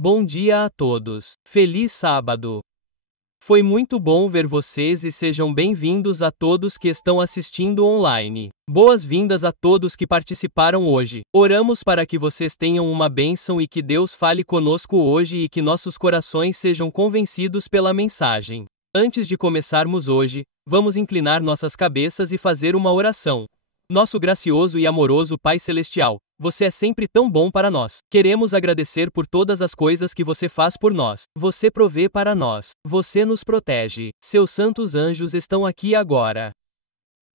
Bom dia a todos. Feliz sábado. Foi muito bom ver vocês e sejam bem-vindos a todos que estão assistindo online. Boas-vindas a todos que participaram hoje. Oramos para que vocês tenham uma bênção e que Deus fale conosco hoje e que nossos corações sejam convencidos pela mensagem. Antes de começarmos hoje, vamos inclinar nossas cabeças e fazer uma oração. Nosso gracioso e amoroso Pai Celestial, você é sempre tão bom para nós. Queremos agradecer por todas as coisas que você faz por nós. Você provê para nós. Você nos protege. Seus santos anjos estão aqui agora.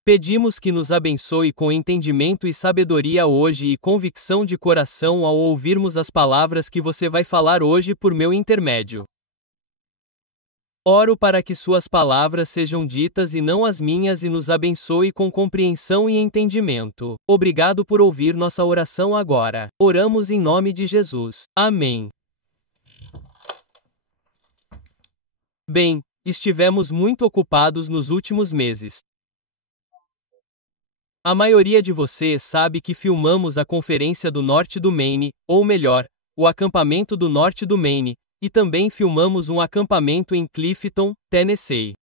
Pedimos que nos abençoe com entendimento e sabedoria hoje e convicção de coração ao ouvirmos as palavras que você vai falar hoje por meu intermédio. Oro para que suas palavras sejam ditas e não as minhas e nos abençoe com compreensão e entendimento. Obrigado por ouvir nossa oração agora. Oramos em nome de Jesus. Amém. Bem, estivemos muito ocupados nos últimos meses. A maioria de vocês sabe que filmamos a Conferência do Norte do Maine, ou melhor, o acampamento do Norte do Maine, e também filmamos um acampamento em Clifton, Tennessee.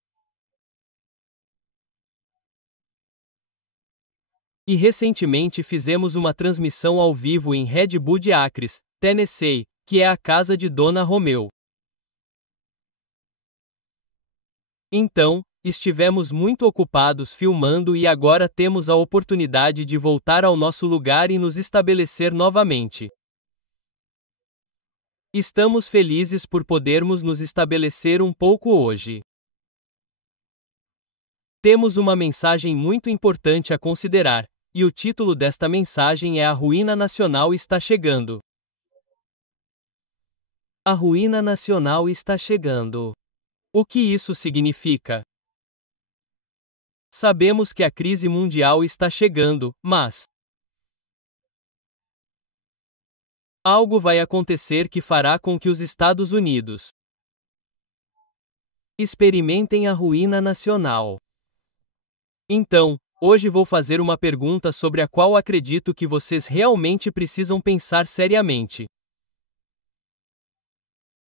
E recentemente fizemos uma transmissão ao vivo em Red Bull de Acres, Tennessee, que é a casa de Dona Romeu. Então, estivemos muito ocupados filmando e agora temos a oportunidade de voltar ao nosso lugar e nos estabelecer novamente. Estamos felizes por podermos nos estabelecer um pouco hoje. Temos uma mensagem muito importante a considerar, e o título desta mensagem é A Ruína Nacional está chegando. A ruína nacional está chegando. O que isso significa? Sabemos que a crise mundial está chegando, mas algo vai acontecer que fará com que os Estados Unidos experimentem a ruína nacional. Então, hoje vou fazer uma pergunta sobre a qual acredito que vocês realmente precisam pensar seriamente.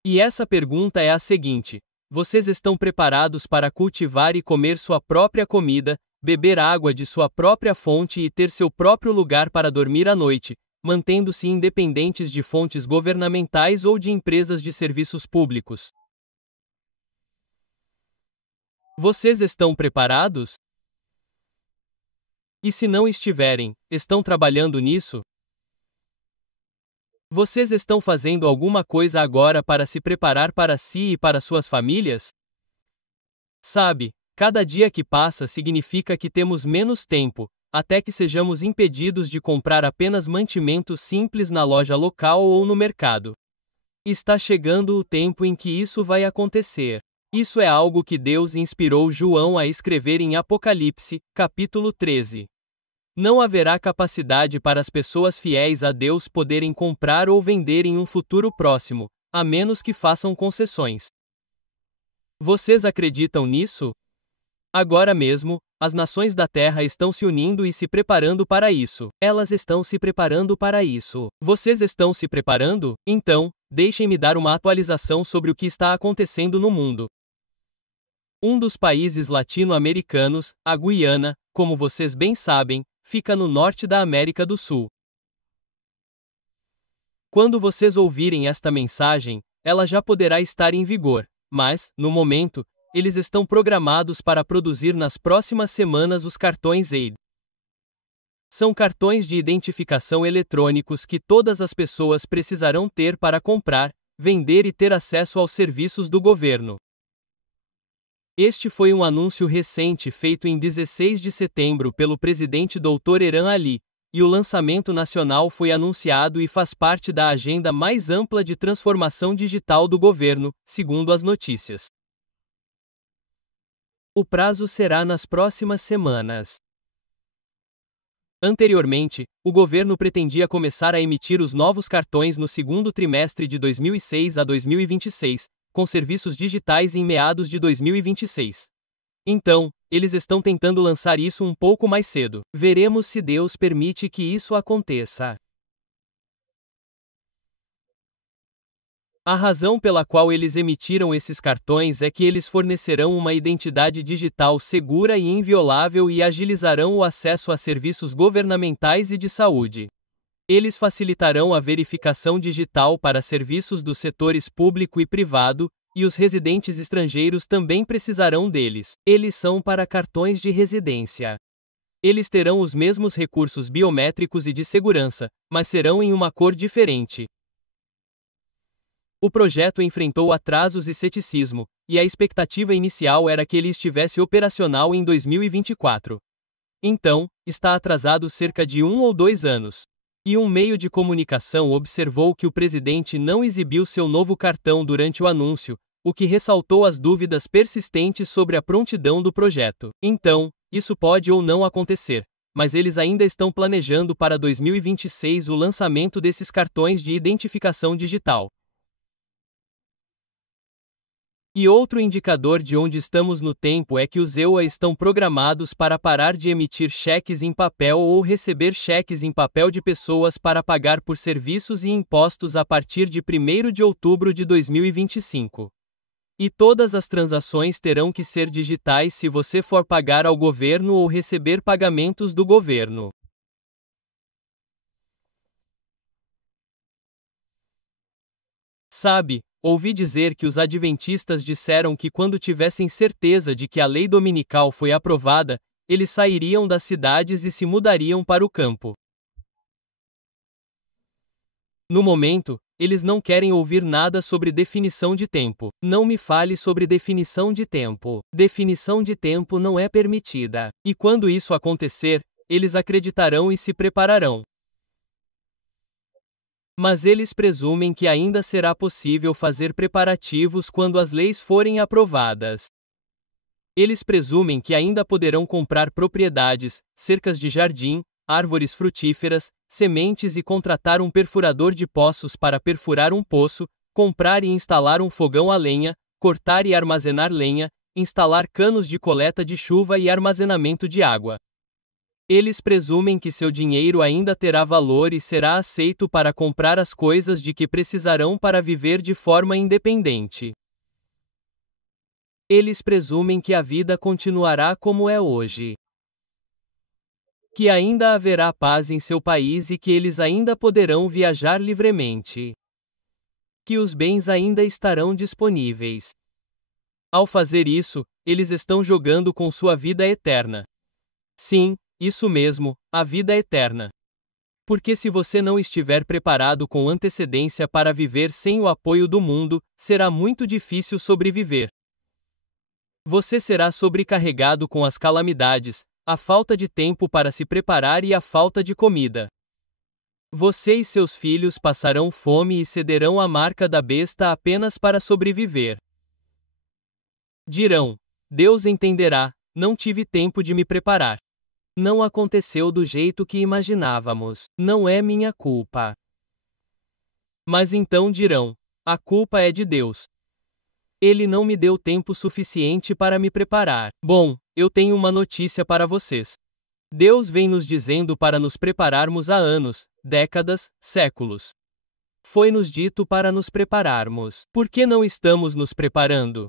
E essa pergunta é a seguinte: vocês estão preparados para cultivar e comer sua própria comida, beber água de sua própria fonte e ter seu próprio lugar para dormir à noite, mantendo-se independentes de fontes governamentais ou de empresas de serviços públicos? Vocês estão preparados? E se não estiverem, estão trabalhando nisso? Vocês estão fazendo alguma coisa agora para se preparar para si e para suas famílias? Sabe, cada dia que passa significa que temos menos tempo, até que sejamos impedidos de comprar apenas mantimentos simples na loja local ou no mercado. Está chegando o tempo em que isso vai acontecer. Isso é algo que Deus inspirou João a escrever em Apocalipse, capítulo 13. Não haverá capacidade para as pessoas fiéis a Deus poderem comprar ou vender em um futuro próximo, a menos que façam concessões. Vocês acreditam nisso? Agora mesmo, as nações da Terra estão se unindo e se preparando para isso. Elas estão se preparando para isso. Vocês estão se preparando? Então, deixem-me dar uma atualização sobre o que está acontecendo no mundo. Um dos países latino-americanos, a Guiana, como vocês bem sabem, fica no norte da América do Sul. Quando vocês ouvirem esta mensagem, ela já poderá estar em vigor, mas, no momento, eles estão programados para produzir nas próximas semanas os cartões EID. São cartões de identificação eletrônicos que todas as pessoas precisarão ter para comprar, vender e ter acesso aos serviços do governo. Este foi um anúncio recente feito em 16 de setembro pelo presidente Dr. Eran Ali, e o lançamento nacional foi anunciado e faz parte da agenda mais ampla de transformação digital do governo, segundo as notícias. O prazo será nas próximas semanas. Anteriormente, o governo pretendia começar a emitir os novos cartões no segundo trimestre de 2006 a 2026, com serviços digitais em meados de 2026. Então, eles estão tentando lançar isso um pouco mais cedo. Veremos se Deus permite que isso aconteça. A razão pela qual eles emitiram esses cartões é que eles fornecerão uma identidade digital segura e inviolável e agilizarão o acesso a serviços governamentais e de saúde. Eles facilitarão a verificação digital para serviços dos setores público e privado, e os residentes estrangeiros também precisarão deles. Eles são para cartões de residência. Eles terão os mesmos recursos biométricos e de segurança, mas serão em uma cor diferente. O projeto enfrentou atrasos e ceticismo, e a expectativa inicial era que ele estivesse operacional em 2024. Então, está atrasado cerca de 1 ou 2 anos. E um meio de comunicação observou que o presidente não exibiu seu novo cartão durante o anúncio, o que ressaltou as dúvidas persistentes sobre a prontidão do projeto. Então, isso pode ou não acontecer, mas eles ainda estão planejando para 2026 o lançamento desses cartões de identificação digital. E outro indicador de onde estamos no tempo é que os EUA estão programados para parar de emitir cheques em papel ou receber cheques em papel de pessoas para pagar por serviços e impostos a partir de 1º de outubro de 2025. E todas as transações terão que ser digitais se você for pagar ao governo ou receber pagamentos do governo. Sabe, ouvi dizer que os adventistas disseram que quando tivessem certeza de que a lei dominical foi aprovada, eles sairiam das cidades e se mudariam para o campo. No momento, eles não querem ouvir nada sobre definição de tempo. Não me fale sobre definição de tempo. Definição de tempo não é permitida. E quando isso acontecer, eles acreditarão e se prepararão. Mas eles presumem que ainda será possível fazer preparativos quando as leis forem aprovadas. Eles presumem que ainda poderão comprar propriedades, cercas de jardim, árvores frutíferas, sementes e contratar um perfurador de poços para perfurar um poço, comprar e instalar um fogão a lenha, cortar e armazenar lenha, instalar canos de coleta de chuva e armazenamento de água. Eles presumem que seu dinheiro ainda terá valor e será aceito para comprar as coisas de que precisarão para viver de forma independente. Eles presumem que a vida continuará como é hoje. Que ainda haverá paz em seu país e que eles ainda poderão viajar livremente. Que os bens ainda estarão disponíveis. Ao fazer isso, eles estão jogando com sua vida eterna. Sim, isso mesmo, a vida eterna. Porque se você não estiver preparado com antecedência para viver sem o apoio do mundo, será muito difícil sobreviver. Você será sobrecarregado com as calamidades, a falta de tempo para se preparar e a falta de comida. Você e seus filhos passarão fome e cederão à marca da besta apenas para sobreviver. Dirão: Deus entenderá, não tive tempo de me preparar. Não aconteceu do jeito que imaginávamos. Não é minha culpa. Mas então dirão: a culpa é de Deus. Ele não me deu tempo suficiente para me preparar. Bom, eu tenho uma notícia para vocês. Deus vem nos dizendo para nos prepararmos há anos, décadas, séculos. Foi nos dito para nos prepararmos. Por que não estamos nos preparando?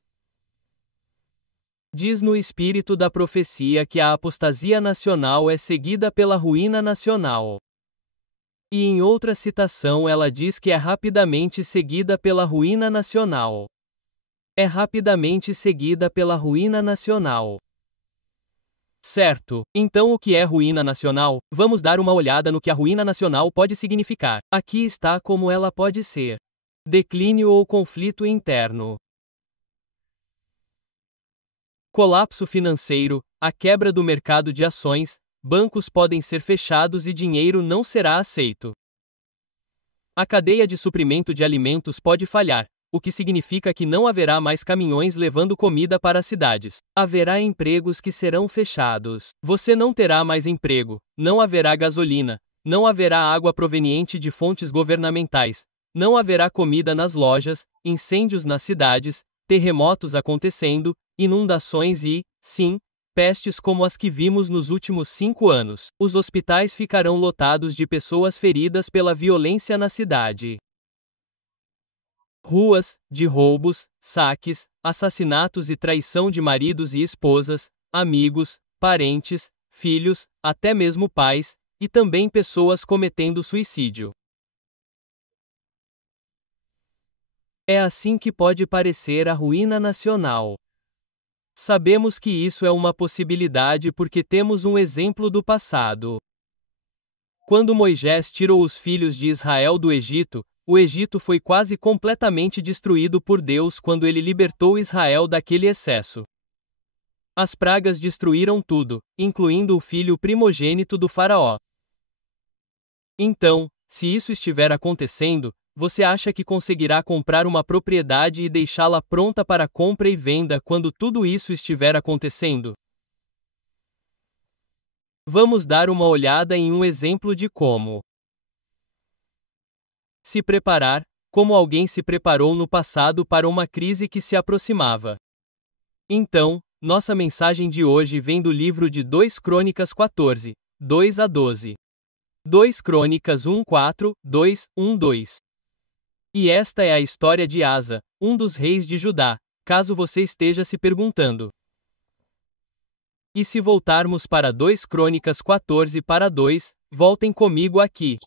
Diz no espírito da profecia que a apostasia nacional é seguida pela ruína nacional. E em outra citação ela diz que é rapidamente seguida pela ruína nacional. É rapidamente seguida pela ruína nacional. Certo, então o que é ruína nacional? Vamos dar uma olhada no que a ruína nacional pode significar. Aqui está como ela pode ser: declínio ou conflito interno. Colapso financeiro, a quebra do mercado de ações, bancos podem ser fechados e dinheiro não será aceito. A cadeia de suprimento de alimentos pode falhar, o que significa que não haverá mais caminhões levando comida para as cidades. Haverá empregos que serão fechados. Você não terá mais emprego, não haverá gasolina, não haverá água proveniente de fontes governamentais, não haverá comida nas lojas, incêndios nas cidades, terremotos acontecendo, inundações e, sim, pestes como as que vimos nos últimos 5 anos. Os hospitais ficarão lotados de pessoas feridas pela violência na cidade. ruas, de roubos, saques, assassinatos e traição de maridos e esposas, amigos, parentes, filhos, até mesmo pais, e também pessoas cometendo suicídio. É assim que pode parecer a ruína nacional. Sabemos que isso é uma possibilidade porque temos um exemplo do passado. Quando Moisés tirou os filhos de Israel do Egito, o Egito foi quase completamente destruído por Deus quando ele libertou Israel daquele excesso. As pragas destruíram tudo, incluindo o filho primogênito do faraó. Então, se isso estiver acontecendo, você acha que conseguirá comprar uma propriedade e deixá-la pronta para compra e venda quando tudo isso estiver acontecendo? Vamos dar uma olhada em um exemplo de como se preparar, como alguém se preparou no passado para uma crise que se aproximava. Então, nossa mensagem de hoje vem do livro de 2 Crônicas 14, 2 a 12. 2 Crônicas 1, 4, 2, 1, 2. E esta é a história de Asa, um dos reis de Judá, caso você esteja se perguntando. E se voltarmos para 2 Crônicas 14 para 2, voltem comigo aqui.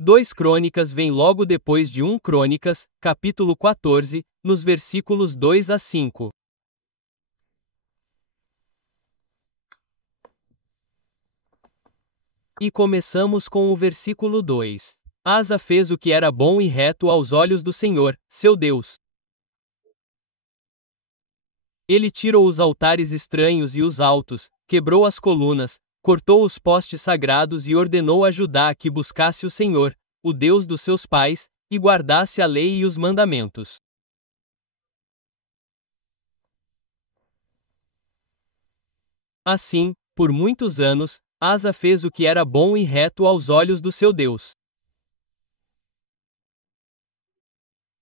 2 Crônicas vem logo depois de 1 Crônicas, capítulo 14, nos versículos 2 a 5. E começamos com o versículo 2. Asa fez o que era bom e reto aos olhos do Senhor, seu Deus. Ele tirou os altares estranhos e os altos, quebrou as colunas, cortou os postes sagrados e ordenou a Judá que buscasse o Senhor, o Deus dos seus pais, e guardasse a lei e os mandamentos. Assim, por muitos anos, Asa fez o que era bom e reto aos olhos do seu Deus.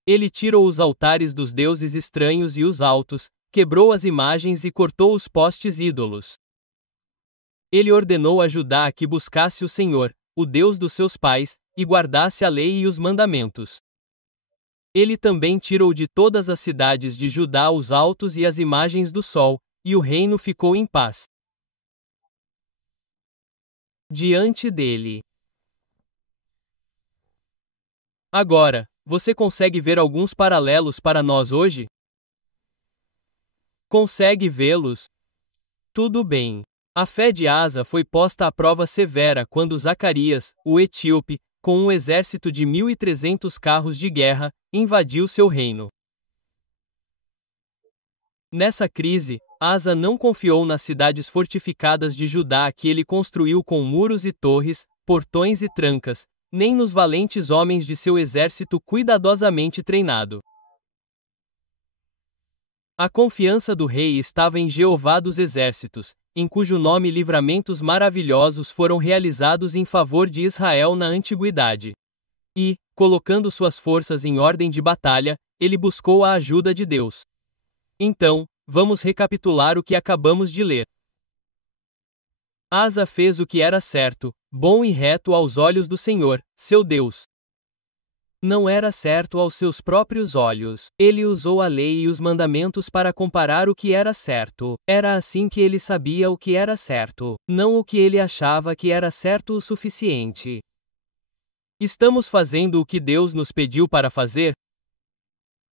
Ele tirou os altares dos deuses estranhos e os altos, quebrou as imagens e cortou os postes ídolos. Ele ordenou a Judá que buscasse o Senhor, o Deus dos seus pais, e guardasse a lei e os mandamentos. Ele também tirou de todas as cidades de Judá os altos e as imagens do sol, e o reino ficou em paz diante dele. Agora, você consegue ver alguns paralelos para nós hoje? Consegue vê-los? Tudo bem. A fé de Asa foi posta à prova severa quando Zacarias, o etíope, com um exército de 1.300 carros de guerra, invadiu seu reino. Nessa crise, Asa não confiou nas cidades fortificadas de Judá que ele construiu com muros e torres, portões e trancas, nem nos valentes homens de seu exército cuidadosamente treinado. A confiança do rei estava em Jeová dos exércitos, em cujo nome livramentos maravilhosos foram realizados em favor de Israel na antiguidade. E, colocando suas forças em ordem de batalha, ele buscou a ajuda de Deus. Então, vamos recapitular o que acabamos de ler. Asa fez o que era certo, bom e reto aos olhos do Senhor, seu Deus. Não era certo aos seus próprios olhos. Ele usou a lei e os mandamentos para comparar o que era certo. Era assim que ele sabia o que era certo, não o que ele achava que era certo o suficiente. Estamos fazendo o que Deus nos pediu para fazer?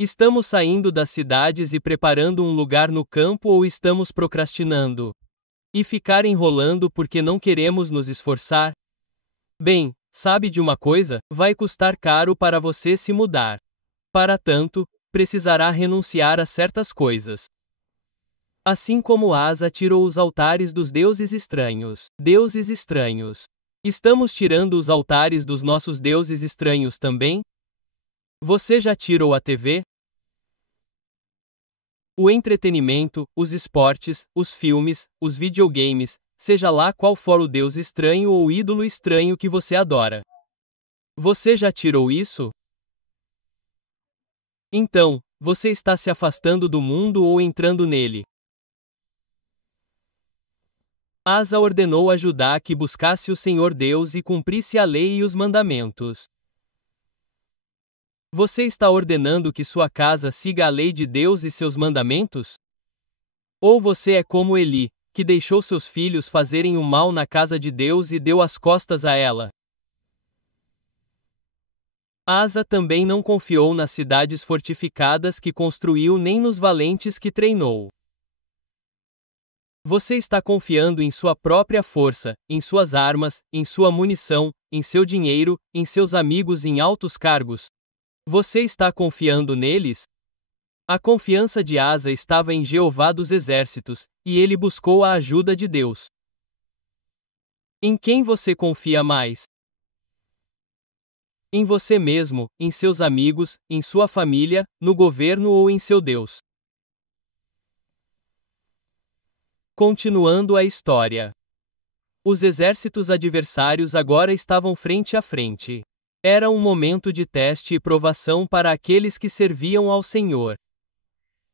Estamos saindo das cidades e preparando um lugar no campo ou estamos procrastinando? E ficar enrolando porque não queremos nos esforçar? Bem, sabe de uma coisa? Vai custar caro para você se mudar. Para tanto, precisará renunciar a certas coisas. Assim como Asa tirou os altares dos deuses estranhos. Deuses estranhos. Estamos tirando os altares dos nossos deuses estranhos também? Você já tirou a TV? O entretenimento, os esportes, os filmes, os videogames, seja lá qual for o deus estranho ou ídolo estranho que você adora. Você já tirou isso? Então, você está se afastando do mundo ou entrando nele? Asa ordenou a Judá que buscasse o Senhor Deus e cumprisse a lei e os mandamentos. Você está ordenando que sua casa siga a lei de Deus e seus mandamentos? Ou você é como Eli, que deixou seus filhos fazerem o mal na casa de Deus e deu as costas a ela? Asa também não confiou nas cidades fortificadas que construiu nem nos valentes que treinou. Você está confiando em sua própria força, em suas armas, em sua munição, em seu dinheiro, em seus amigos em altos cargos. Você está confiando neles? A confiança de Asa estava em Jeová dos exércitos, e ele buscou a ajuda de Deus. Em quem você confia mais? Em você mesmo, em seus amigos, em sua família, no governo ou em seu Deus? Continuando a história. Os exércitos adversários agora estavam frente a frente. Era um momento de teste e provação para aqueles que serviam ao Senhor.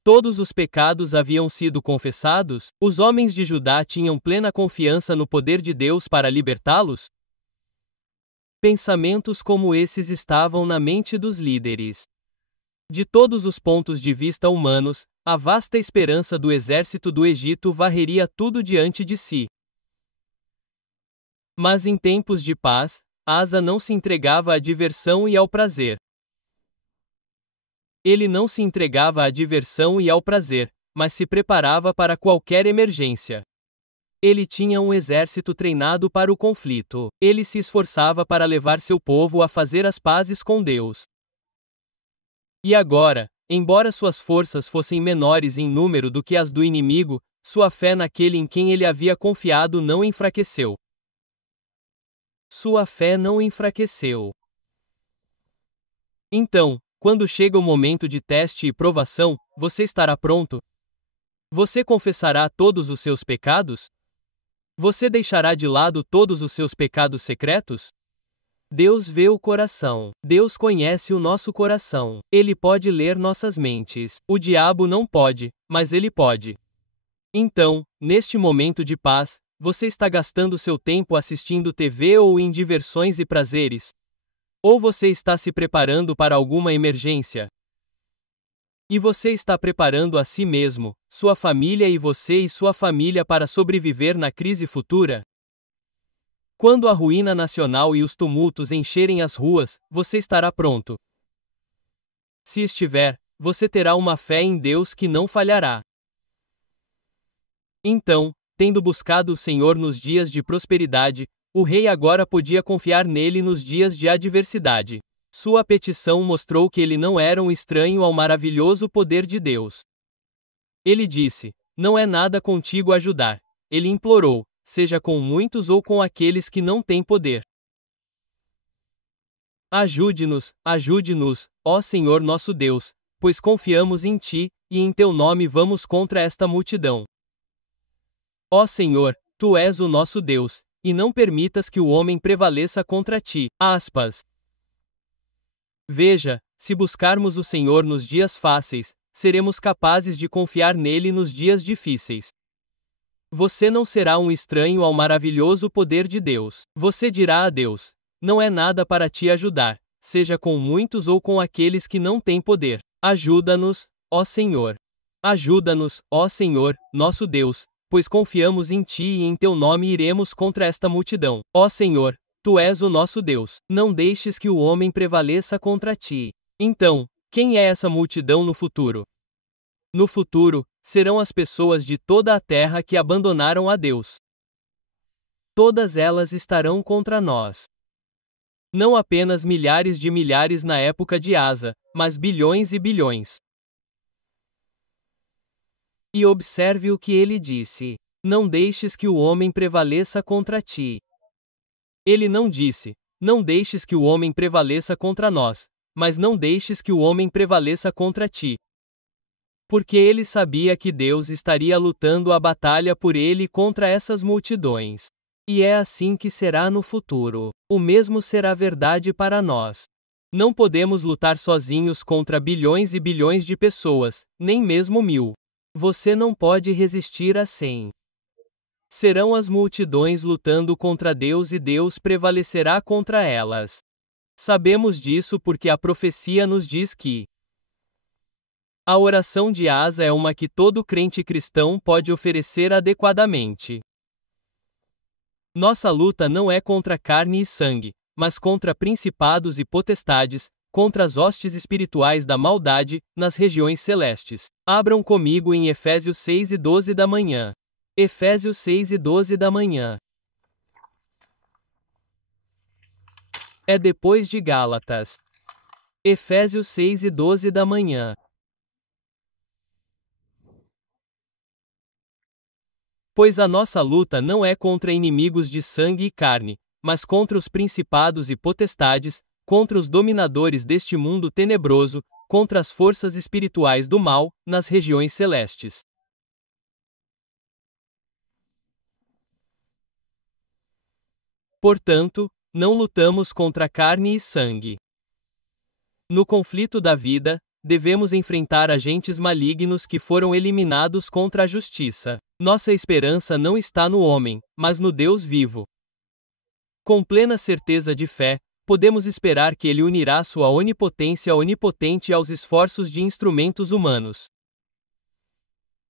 Todos os pecados haviam sido confessados, os homens de Judá tinham plena confiança no poder de Deus para libertá-los? Pensamentos como esses estavam na mente dos líderes. De todos os pontos de vista humanos, a vasta esperança do exército do Egito varreria tudo diante de si. Mas em tempos de paz, Asa não se entregava à diversão e ao prazer. Ele não se entregava à diversão e ao prazer, mas se preparava para qualquer emergência. Ele tinha um exército treinado para o conflito. Ele se esforçava para levar seu povo a fazer as pazes com Deus. E agora, embora suas forças fossem menores em número do que as do inimigo, sua fé naquele em quem ele havia confiado não enfraqueceu. Sua fé não enfraqueceu. Então, quando chega o momento de teste e provação, você estará pronto? Você confessará todos os seus pecados? Você deixará de lado todos os seus pecados secretos? Deus vê o coração. Deus conhece o nosso coração. Ele pode ler nossas mentes. O diabo não pode, mas ele pode. Então, neste momento de paz, você está gastando seu tempo assistindo TV ou em diversões e prazeres? Ou você está se preparando para alguma emergência? E você está preparando a si mesmo, sua família e você e sua família para sobreviver na crise futura? Quando a ruína nacional e os tumultos encherem as ruas, você estará pronto. Se estiver, você terá uma fé em Deus que não falhará. Então, tendo buscado o Senhor nos dias de prosperidade, o rei agora podia confiar nele nos dias de adversidade. Sua petição mostrou que ele não era um estranho ao maravilhoso poder de Deus. Ele disse: "Não é nada contigo ajudar." Ele implorou: "Seja com muitos ou com aqueles que não têm poder. Ajude-nos, ajude-nos, ó Senhor nosso Deus, pois confiamos em Ti, e em Teu nome vamos contra esta multidão. Ó Senhor, Tu és o nosso Deus, e não permitas que o homem prevaleça contra Ti." Aspas. Veja, se buscarmos o Senhor nos dias fáceis, seremos capazes de confiar nele nos dias difíceis. Você não será um estranho ao maravilhoso poder de Deus. Você dirá a Deus: "Não é nada para te ajudar, seja com muitos ou com aqueles que não têm poder. Ajuda-nos, ó Senhor. Ajuda-nos, ó Senhor, nosso Deus, pois confiamos em Ti e em Teu nome iremos contra esta multidão. Ó Senhor, Tu és o nosso Deus. Não deixes que o homem prevaleça contra Ti." Então, quem é essa multidão no futuro? No futuro, serão as pessoas de toda a terra que abandonaram a Deus. Todas elas estarão contra nós. Não apenas milhares de milhares na época de Asa, mas bilhões e bilhões. E observe o que ele disse: "Não deixes que o homem prevaleça contra ti." Ele não disse: "Não deixes que o homem prevaleça contra nós", mas "não deixes que o homem prevaleça contra ti." Porque ele sabia que Deus estaria lutando a batalha por ele contra essas multidões. E é assim que será no futuro. O mesmo será verdade para nós. Não podemos lutar sozinhos contra bilhões e bilhões de pessoas, nem mesmo 1000. Você não pode resistir a 100. Serão as multidões lutando contra Deus e Deus prevalecerá contra elas. Sabemos disso porque a profecia nos diz que a oração de Asa é uma que todo crente cristão pode oferecer adequadamente. Nossa luta não é contra carne e sangue, mas contra principados e potestades, contra as hostes espirituais da maldade, nas regiões celestes. Abram comigo em Efésios 6:12 da manhã. Efésios 6:12 da manhã. É depois de Gálatas. Efésios 6:12 da manhã. Pois a nossa luta não é contra inimigos de sangue e carne, mas contra os principados e potestades, contra os dominadores deste mundo tenebroso, contra as forças espirituais do mal, nas regiões celestes. Portanto, não lutamos contra carne e sangue. No conflito da vida, devemos enfrentar agentes malignos que foram eliminados contra a justiça. Nossa esperança não está no homem, mas no Deus vivo. Com plena certeza de fé, podemos esperar que Ele unirá sua onipotência onipotente aos esforços de instrumentos humanos.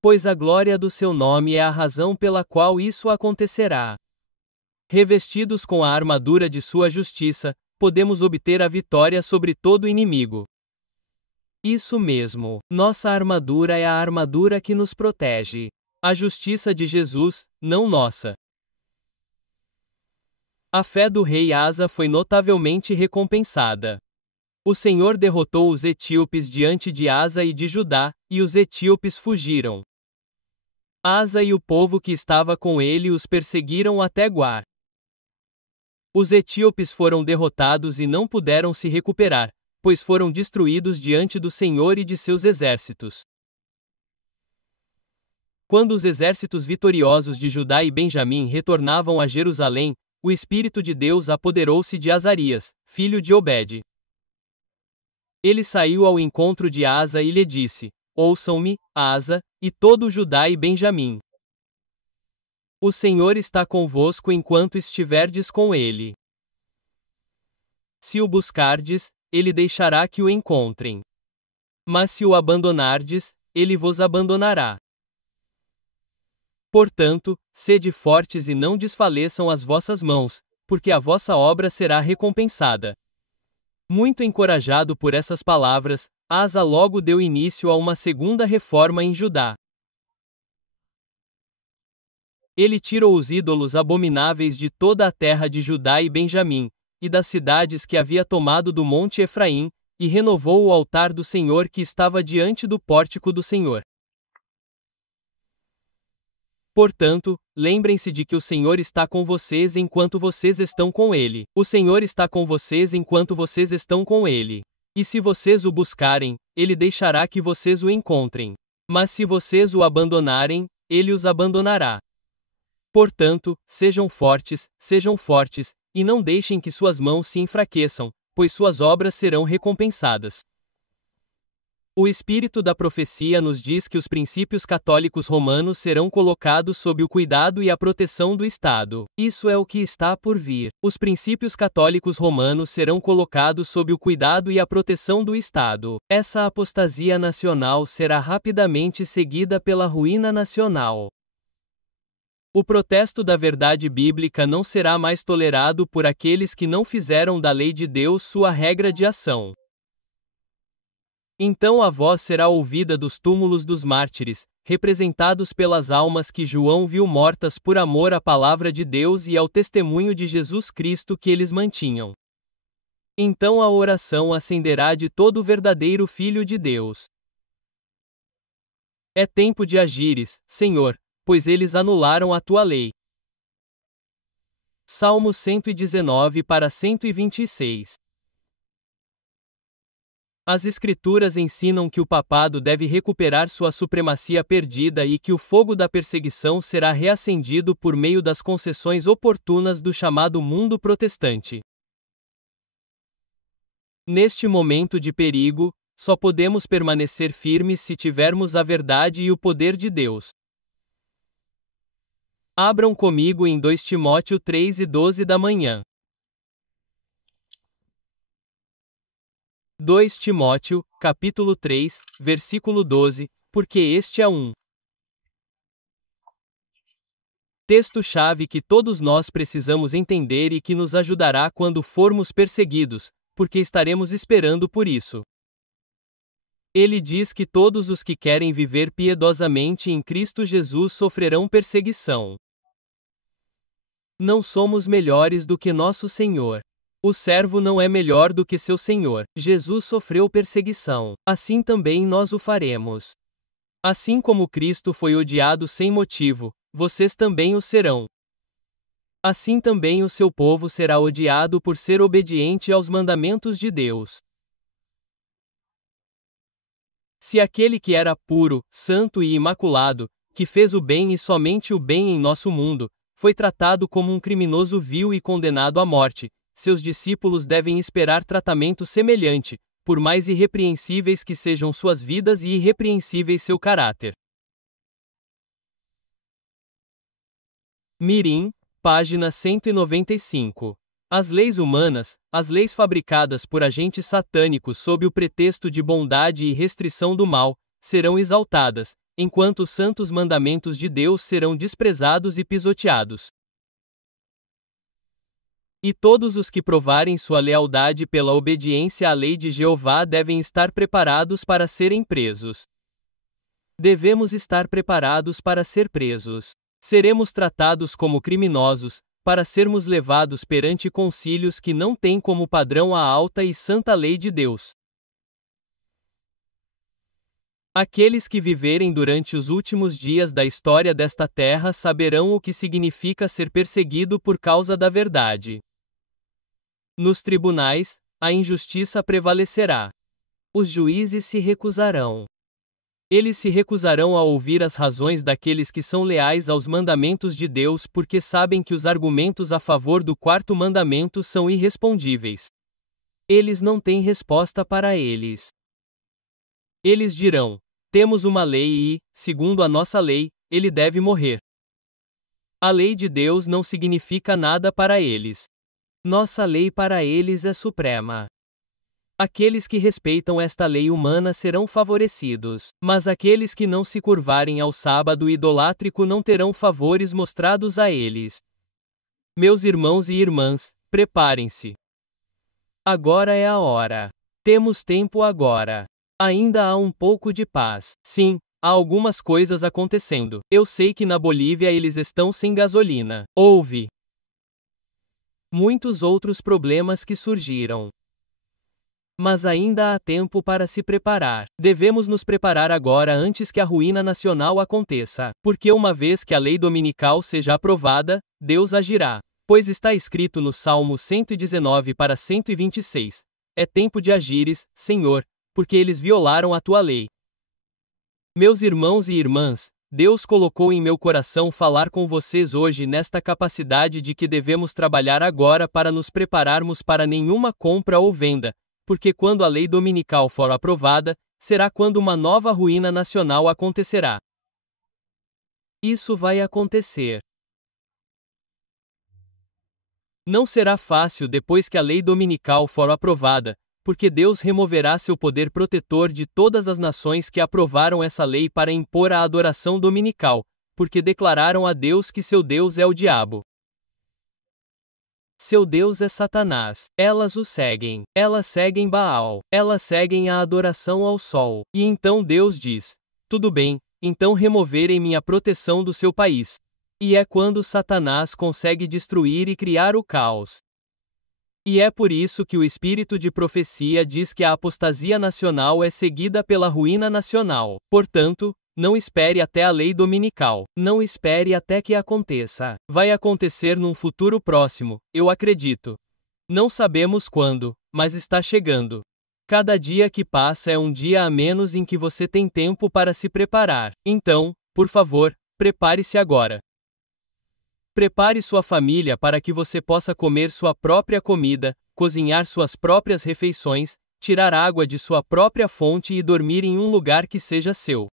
Pois a glória do seu nome é a razão pela qual isso acontecerá. Revestidos com a armadura de sua justiça, podemos obter a vitória sobre todo inimigo. Isso mesmo, nossa armadura é a armadura que nos protege. A justiça de Jesus, não nossa. A fé do rei Asa foi notavelmente recompensada. O Senhor derrotou os etíopes diante de Asa e de Judá, e os etíopes fugiram. Asa e o povo que estava com ele os perseguiram até Guar. Os etíopes foram derrotados e não puderam se recuperar, pois foram destruídos diante do Senhor e de seus exércitos. Quando os exércitos vitoriosos de Judá e Benjamim retornavam a Jerusalém, o Espírito de Deus apoderou-se de Azarias, filho de Obed. Ele saiu ao encontro de Asa e lhe disse: Ouçam-me, Asa, e todo Judá e Benjamim. O Senhor está convosco enquanto estiverdes com ele. Se o buscardes, ele deixará que o encontrem. Mas se o abandonardes, ele vos abandonará. Portanto, sede fortes e não desfaleçam as vossas mãos, porque a vossa obra será recompensada. Muito encorajado por essas palavras, Asa logo deu início a uma segunda reforma em Judá. Ele tirou os ídolos abomináveis de toda a terra de Judá e Benjamim, e das cidades que havia tomado do monte Efraim, e renovou o altar do Senhor que estava diante do pórtico do Senhor. Portanto, lembrem-se de que o Senhor está com vocês enquanto vocês estão com Ele. O Senhor está com vocês enquanto vocês estão com Ele. E se vocês o buscarem, Ele deixará que vocês o encontrem. Mas se vocês o abandonarem, Ele os abandonará. Portanto, sejam fortes, e não deixem que suas mãos se enfraqueçam, pois suas obras serão recompensadas. O espírito da profecia nos diz que os princípios católicos romanos serão colocados sob o cuidado e a proteção do Estado. Isso é o que está por vir. Os princípios católicos romanos serão colocados sob o cuidado e a proteção do Estado. Essa apostasia nacional será rapidamente seguida pela ruína nacional. O protesto da verdade bíblica não será mais tolerado por aqueles que não fizeram da lei de Deus sua regra de ação. Então a voz será ouvida dos túmulos dos mártires, representados pelas almas que João viu mortas por amor à palavra de Deus e ao testemunho de Jesus Cristo que eles mantinham. Então a oração ascenderá de todo verdadeiro Filho de Deus. É tempo de agires, Senhor, pois eles anularam a tua lei. Salmo 119 para 126. As Escrituras ensinam que o papado deve recuperar sua supremacia perdida e que o fogo da perseguição será reacendido por meio das concessões oportunas do chamado mundo protestante. Neste momento de perigo, só podemos permanecer firmes se tivermos a verdade e o poder de Deus. Abram comigo em 2 Timóteo 3:12 da manhã. 2 Timóteo, capítulo 3, versículo 12, porque este é um texto-chave que todos nós precisamos entender e que nos ajudará quando formos perseguidos, porque estaremos esperando por isso. Ele diz que todos os que querem viver piedosamente em Cristo Jesus sofrerão perseguição. Não somos melhores do que nosso Senhor. O servo não é melhor do que seu Senhor. Jesus sofreu perseguição. Assim também nós o faremos. Assim como Cristo foi odiado sem motivo, vocês também o serão. Assim também o seu povo será odiado por ser obediente aos mandamentos de Deus. Se aquele que era puro, santo e imaculado, que fez o bem e somente o bem em nosso mundo, foi tratado como um criminoso vil e condenado à morte, seus discípulos devem esperar tratamento semelhante, por mais irrepreensíveis que sejam suas vidas e irrepreensíveis seu caráter. Mirim, página 195. As leis humanas, as leis fabricadas por agentes satânicos sob o pretexto de bondade e restrição do mal, serão exaltadas, enquanto os santos mandamentos de Deus serão desprezados e pisoteados. E todos os que provarem sua lealdade pela obediência à lei de Jeová devem estar preparados para serem presos. Devemos estar preparados para ser presos. Seremos tratados como criminosos, para sermos levados perante concílios que não têm como padrão a alta e santa lei de Deus. Aqueles que viverem durante os últimos dias da história desta terra saberão o que significa ser perseguido por causa da verdade. Nos tribunais, a injustiça prevalecerá. Os juízes se recusarão. Eles se recusarão a ouvir as razões daqueles que são leais aos mandamentos de Deus porque sabem que os argumentos a favor do quarto mandamento são irrespondíveis. Eles não têm resposta para eles. Eles dirão: temos uma lei e, segundo a nossa lei, ele deve morrer. A lei de Deus não significa nada para eles. Nossa lei para eles é suprema. Aqueles que respeitam esta lei humana serão favorecidos, mas aqueles que não se curvarem ao sábado idolátrico não terão favores mostrados a eles. Meus irmãos e irmãs, preparem-se. Agora é a hora. Temos tempo agora. Ainda há um pouco de paz. Sim, há algumas coisas acontecendo. Eu sei que na Bolívia eles estão sem gasolina. Houve muitos outros problemas que surgiram. Mas ainda há tempo para se preparar. Devemos nos preparar agora antes que a ruína nacional aconteça. Porque uma vez que a lei dominical seja aprovada, Deus agirá. Pois está escrito no Salmo 119 para 126. É tempo de agires, Senhor, porque eles violaram a tua lei. Meus irmãos e irmãs, Deus colocou em meu coração falar com vocês hoje nesta capacidade de que devemos trabalhar agora para nos prepararmos para nenhuma compra ou venda, porque quando a lei dominical for aprovada, será quando uma nova ruína nacional acontecerá. Isso vai acontecer. Não será fácil depois que a lei dominical for aprovada, porque Deus removerá seu poder protetor de todas as nações que aprovaram essa lei para impor a adoração dominical, porque declararam a Deus que seu Deus é o diabo. Seu Deus é Satanás. Elas o seguem. Elas seguem Baal. Elas seguem a adoração ao sol. E então Deus diz: tudo bem, então removerem minha proteção do seu país. E é quando Satanás consegue destruir e criar o caos. E é por isso que o espírito de profecia diz que a apostasia nacional é seguida pela ruína nacional. Portanto, não espere até a lei dominical. Não espere até que aconteça. Vai acontecer num futuro próximo, eu acredito. Não sabemos quando, mas está chegando. Cada dia que passa é um dia a menos em que você tem tempo para se preparar. Então, por favor, prepare-se agora. Prepare sua família para que você possa comer sua própria comida, cozinhar suas próprias refeições, tirar água de sua própria fonte e dormir em um lugar que seja seu.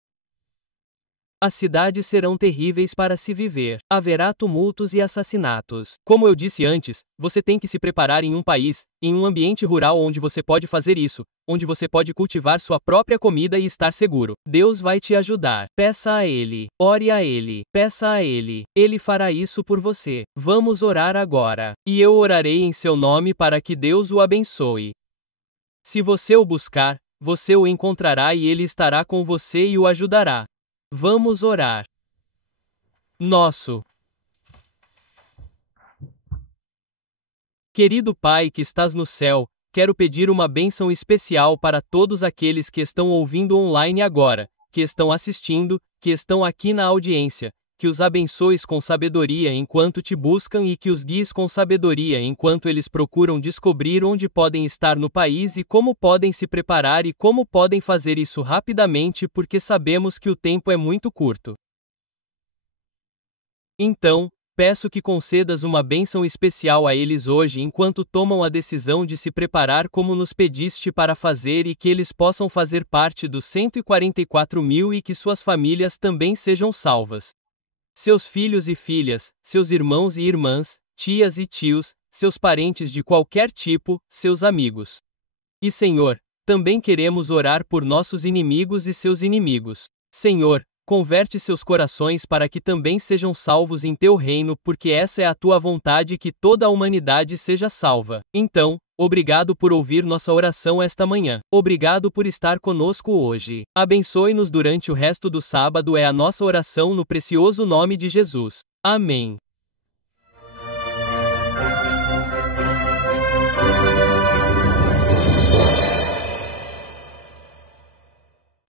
As cidades serão terríveis para se viver. Haverá tumultos e assassinatos. Como eu disse antes, você tem que se preparar em um país, em um ambiente rural onde você pode fazer isso, onde você pode cultivar sua própria comida e estar seguro. Deus vai te ajudar. Peça a Ele. Ore a Ele. Peça a Ele. Ele fará isso por você. Vamos orar agora. E eu orarei em seu nome para que Deus o abençoe. Se você o buscar, você o encontrará e Ele estará com você e o ajudará. Vamos orar. Nosso querido Pai que estás no céu, quero pedir uma bênção especial para todos aqueles que estão ouvindo online agora, que estão assistindo, que estão aqui na audiência, que os abençoes com sabedoria enquanto te buscam e que os guies com sabedoria enquanto eles procuram descobrir onde podem estar no país e como podem se preparar e como podem fazer isso rapidamente porque sabemos que o tempo é muito curto. Então, peço que concedas uma bênção especial a eles hoje enquanto tomam a decisão de se preparar como nos pediste para fazer e que eles possam fazer parte dos 144.000 e que suas famílias também sejam salvas. Seus filhos e filhas, seus irmãos e irmãs, tias e tios, seus parentes de qualquer tipo, seus amigos. E Senhor, também queremos orar por nossos inimigos e seus inimigos. Senhor, converte seus corações para que também sejam salvos em teu reino, porque essa é a tua vontade que toda a humanidade seja salva. Então, obrigado por ouvir nossa oração esta manhã. Obrigado por estar conosco hoje. Abençoe-nos durante o resto do sábado é a nossa oração no precioso nome de Jesus. Amém.